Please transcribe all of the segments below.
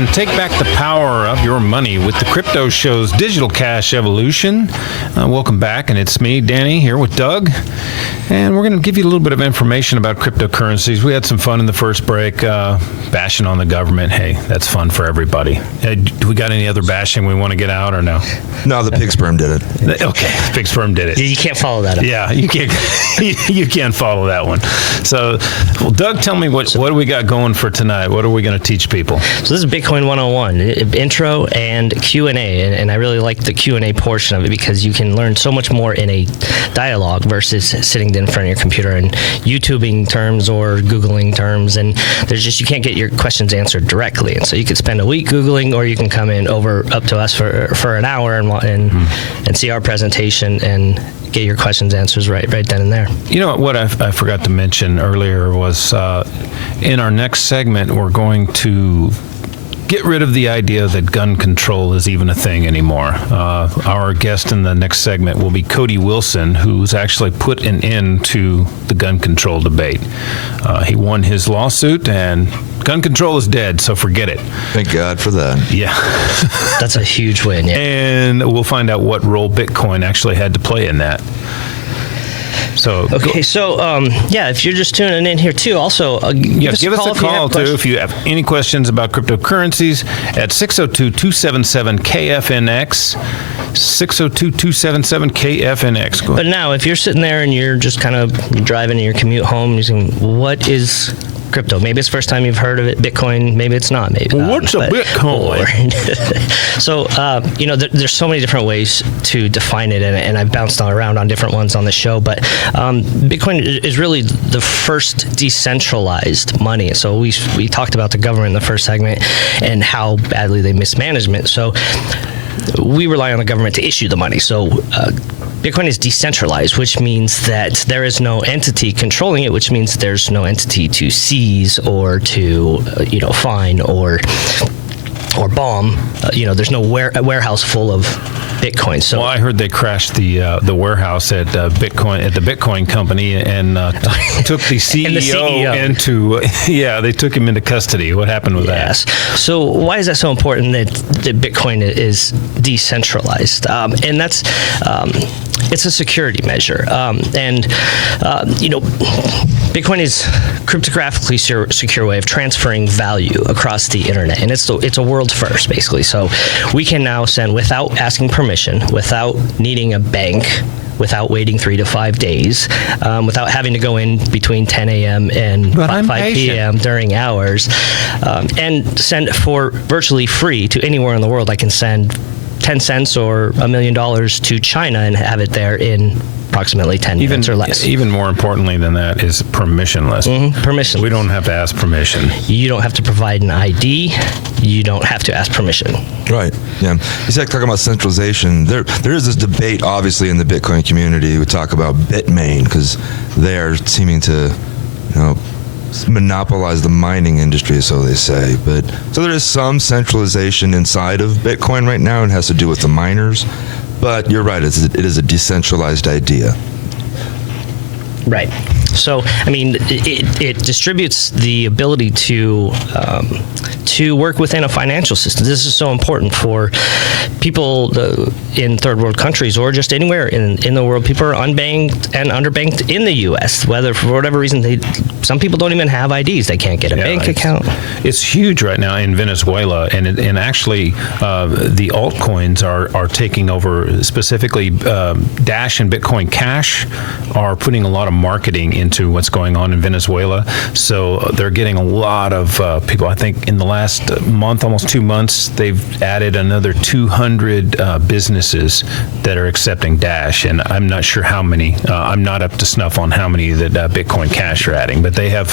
And take back the power of your money with the Crypto Show's Digital Cash Evolution. Welcome back, and it's me, Danny, here with Doug. And we're going to give you a little bit of information about cryptocurrencies. We had some fun in the first break, bashing on the government. Hey, that's fun for everybody. Do we got any other bashing we want to get out or no? No, the pig sperm did it. Okay, pig sperm did it. You can't follow that up. Yeah, you can't. You can't follow that one. So, well, Doug, tell me what do we got going for tonight? What are we going to teach people? So this is Bitcoin 101, intro and Q&A, and I really like the Q&A portion of it because you can learn so much more in a dialogue versus sitting in front of your computer and YouTubing terms or Googling terms, and you can't get your questions answered directly. And so you could spend a week Googling, or you can come in up to us for an hour and see our presentation and get your questions answers right then and there. You know what I forgot to mention earlier was in our next segment we're going to get rid of the idea that gun control is even a thing anymore. Our guest in the next segment will be Cody Wilson, who's actually put an end to the gun control debate. He won his lawsuit, and gun control is dead, so forget it. Thank God for that. Yeah. That's a huge win, yeah. And we'll find out what role Bitcoin actually had to play in that. So if you're just tuning in here too, also give us a call too if you have any questions about cryptocurrencies at 602-277-KFNX. 602-277-KFNX. But now, if you're sitting there and you're just kind of driving in your commute home, you're saying, what is crypto? Maybe it's the first time you've heard of it. Bitcoin, maybe it's not. Maybe. What's a Bitcoin? So, there's so many different ways to define it, and I've bounced around on different ones on the show, but Bitcoin is really the first decentralized money. So we talked about the government in the first segment and how badly they mismanage it. So we rely on the government to issue the money. So Bitcoin is decentralized, which means that there is no entity controlling it, which means there's no entity to seize or to, fine or bomb. There's no warehouse full of Bitcoin. So, well, I heard they crashed the warehouse at the Bitcoin company and took the CEO into. Yeah, they took him into custody. What happened with that? So why is that so important that Bitcoin is decentralized? And that's it's a security measure. Bitcoin is cryptographically secure way of transferring value across the internet, and it's a world first, basically. So we can now send without asking permission, without needing a bank, without waiting 3 to 5 days, without having to go in between 10 a.m. and 5 p.m. during hours, and send for virtually free to anywhere in the world. I can send 10 cents or $1 million to China and have it there in approximately 10 minutes or less. Even more importantly than that is permissionless. Permissionless. We don't have to ask permission. You don't have to provide an ID. You don't have to ask permission. Right. Yeah. He's like talking about centralization. There is this debate, obviously, in the Bitcoin community. We talk about Bitmain because they are seeming to, monopolize the mining industry, so they say. So there is some centralization inside of Bitcoin right now, and it has to do with the miners. But you're right, it is a decentralized idea. Right. So, it distributes the ability to work within a financial system. This is so important for people in third world countries or just anywhere in the world. People are unbanked and underbanked in the U.S., whether for whatever reason some people don't even have IDs. They can't get a bank account. It's huge right now in Venezuela, and actually the altcoins are taking over. Specifically, Dash and Bitcoin Cash are putting a lot of marketing into what's going on in Venezuela. So they're getting a lot of people. I think in the last month, almost 2 months, they've added another 200 businesses that are accepting Dash, and I'm not sure how many. I'm not up to snuff on how many that Bitcoin Cash are adding, but they have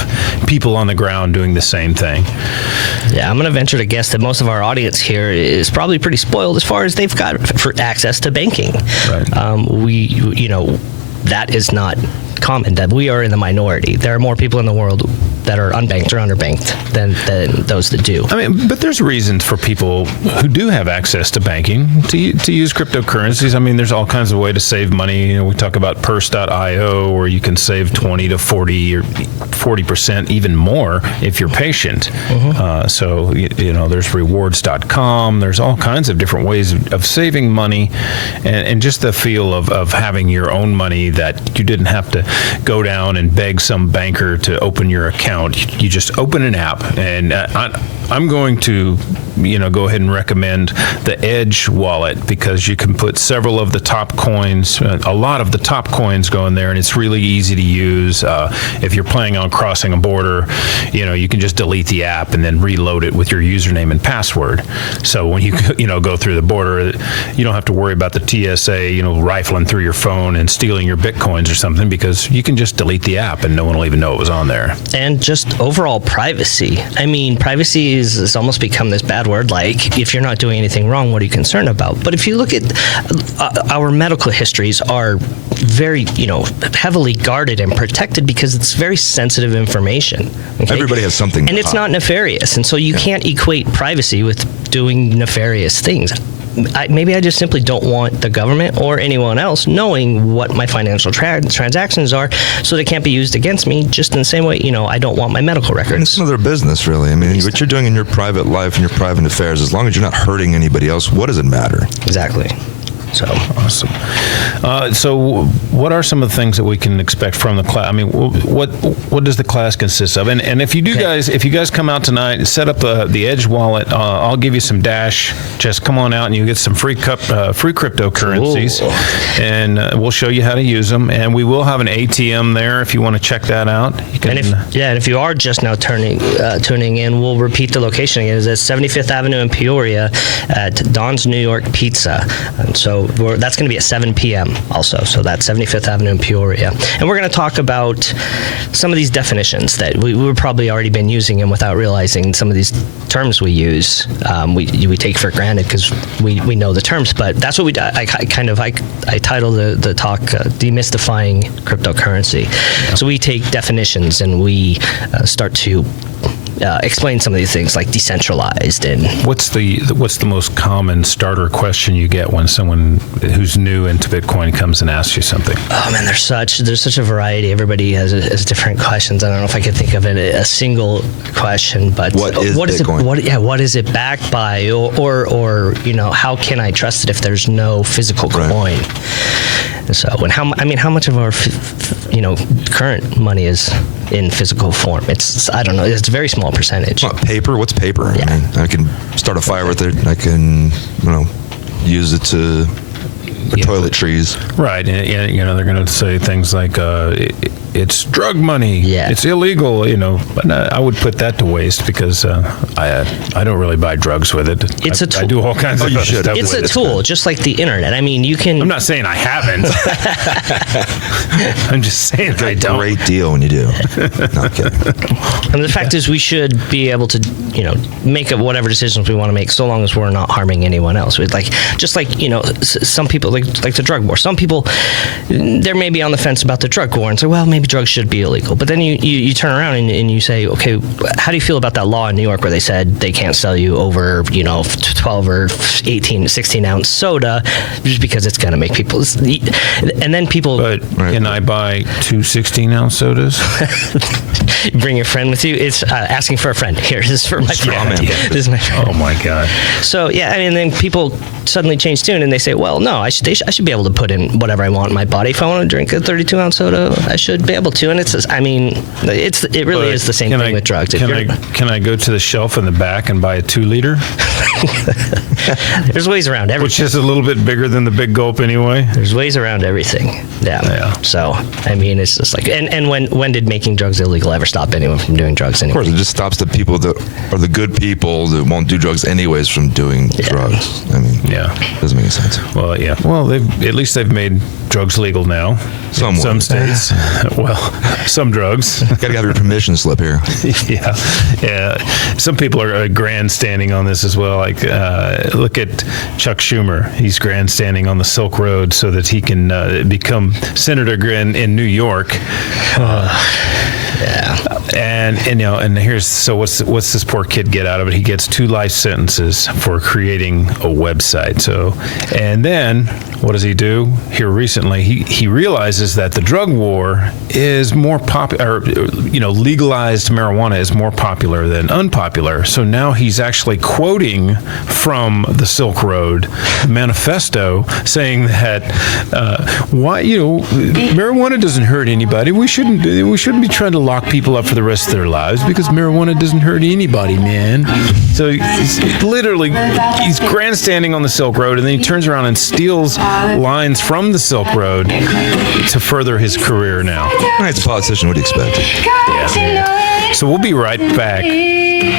people on the ground doing the same thing. Yeah, I'm going to venture to guess that most of our audience here is probably pretty spoiled as far as they've got for access to banking. Right. That is not common, that we are in the minority. There are more people in the world that are unbanked or underbanked than those that do. I mean, but there's reasons for people who do have access to banking to use cryptocurrencies. I mean, there's all kinds of ways to save money. You know, we talk about Purse.io, where you can save 20 to 40 or 40%, even more if you're patient. So, you know, there's rewards.com. There's all kinds of different ways of saving money, and just the feel of having your own money, that you didn't have to go down and beg some banker to open your account. You just open an app, and I'm going to, you know, go ahead and recommend the Edge wallet, because you can put several of the top coins, a lot of the top coins go in there, and it's really easy to use. If you're planning on crossing a border, you know, you can just delete the app and then reload it with your username and password. So when you go through the border, you don't have to worry about the TSA, you know, rifling through your phone and stealing your Bitcoins or something, because you can just delete the app and no one will even know it was on there. And just overall privacy. I mean, privacy has almost become this bad word. Like, if you're not doing anything wrong, what are you concerned about? But if you look at our medical histories are very, you know, heavily guarded and protected, because it's very sensitive information. Okay? Everybody has something. And it's not nefarious. And so you can't equate privacy with doing nefarious things. Maybe I just simply don't want the government or anyone else knowing what my financial transactions are, so they can't be used against me, just in the same way, you know, I don't want my medical And records. it's none of their business, really. I mean, what you're doing in your private life and your private affairs, as long as you're not hurting anybody else, what does it matter? Exactly. So Awesome. So what are some of the things that we can expect from the class? I mean, what does the class consist of? And if you do if you guys come out tonight, set up the Edge wallet, I'll give you some Dash. Just come on out and you get some free cryptocurrencies. Cool. And we'll show you how to use them. And we will have an ATM there if you want to check that out. You can, And if you are just now tuning in, we'll repeat the location again. It's at 75th Avenue in Peoria at Don's New York Pizza. And so that's going to be at 7 p.m. also. So that's 75th Avenue in Peoria. And we're going to talk about some of these definitions that we've probably already been using them without realizing. Some of these terms we use, we take for granted because we know the terms. But that's what we I titled the talk Demystifying Cryptocurrency. Yeah. So we take definitions and we start to explain some of these things, like decentralized. And what's the most common starter question you get when someone who's new into Bitcoin comes and asks you something? Oh man, there's such a variety. Everybody has different questions. I don't know if I could think of a single question, but what is Bitcoin? What is it backed by, or you know, how can I trust it if there's no physical coin? And so, and how much of our current money is in physical form? I don't know. It's a very small percentage. Paper? What's paper? Yeah. I mean, I can start a fire with it. I can, use it for toiletries. Right. And, they're going to say things like, it's drug money. Yeah. It's illegal, But I would put that to waste because I don't really buy drugs with it. It's a tool. I do all kinds of should. stuff It's with a it. tool, just like the internet. I mean, you can... I'm not saying I haven't. I'm just saying I don't. Great deal when you do. No, I'm kidding. And the fact is, we should be able to, make whatever decisions we want to make, so long as we're not harming anyone else. Some people like the drug war. Some people, they're maybe on the fence about the drug war and say, well, maybe drugs should be illegal. But then you turn around and you say, okay, how do you feel about that law in New York where they said they can't sell you over, 12 or 18, 16 ounce soda just because it's going to make people, and then people. But can I buy 2 16-ounce sodas? Bring your friend with you. It's asking for a friend. Here, this is for my friend. This is my friend. Oh my God. So then people suddenly change tune and they say, well, no, I should be able to put in whatever I want in my body. If I want to drink a 32-ounce soda, I should be able to. And it really is the same thing with drugs. Can I go to the shelf in the back and buy a 2-liter? There's ways around everything. Which is a little bit bigger than the Big Gulp anyway. There's ways around everything. Yeah. So, it's just like, and when did making drugs illegal ever stop anyone from doing drugs anymore? Of course, it just stops the people that are the good people that won't do drugs anyways from doing drugs. Doesn't make any sense. Well, yeah. Well, at least they've made drugs legal now. Somewhat. In some states. Well, some drugs. Got to have your permission slip here. Yeah. Some people are grandstanding on this as well. like, look at Chuck Schumer. He's grandstanding on the Silk Road so that he can become senator in New York. Yeah. And what's this poor kid get out of it? He gets 2 life sentences for creating a website. So, and then what does he do? Here recently, he realizes that the drug war is more popular. Legalized marijuana is more popular than unpopular. So now he's actually quoting from the Silk Road manifesto, saying that marijuana doesn't hurt anybody. We shouldn't be trying to lock people up for the rest of their lives because marijuana doesn't hurt anybody, man. So he's grandstanding on the Silk Road, and then he turns around and steals lines from the Silk Road to further his career now. It's a politician. What do you expect? Yeah. So we'll be right back.